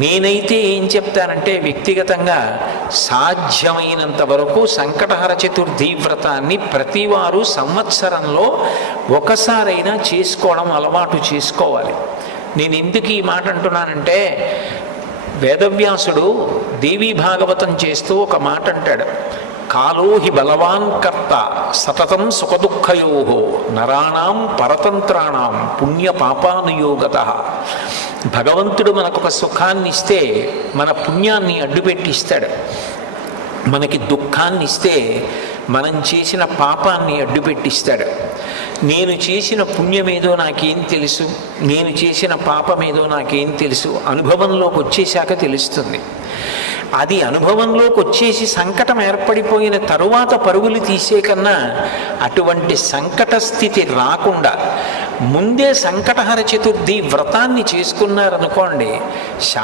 నేనైతే ఏం చెప్తానంటే వ్యక్తిగతంగా సాధ్యమైనంత వరకు సంకటహర చతుర్థి వ్రతాన్ని ప్రతివారు సంవత్సరంలో ఒకసారైనా చేసుకోవడం అలవాటు చేసుకోవాలి. నేను ఎందుకు ఈ మాట అంటున్నానంటే, వేదవ్యాసుడు దేవీ భాగవతం చేస్తూ ఒక మాట అంటాడు, కాలో హి బలవాన్ కర్త సతతం సుఖదుఃఖయో నరాణం పరతంత్రాణం పుణ్య పాపానుయోగత. భగవంతుడు మనకొక సుఖాన్ని ఇస్తే మన పుణ్యాన్ని అడ్డుపెట్టిస్తాడు, మనకి దుఃఖాన్ని ఇస్తే మనం చేసిన పాపాన్ని అడ్డుపెట్టిస్తాడు. నేను చేసిన పుణ్యమేదో నాకేం తెలుసు, నేను చేసిన పాపమేదో నాకేం తెలుసు, అనుభవంలోకి వచ్చేశాక తెలుస్తుంది. అది అనుభవంలోకి వచ్చేసి సంకటం ఏర్పడిపోయిన తరువాత పరుగులు తీసే కన్నా అటువంటి సంకట స్థితి రాకుండా ముందే సంకటహర చతుర్థి వ్రతాన్ని చేసుకున్నారనుకోండి,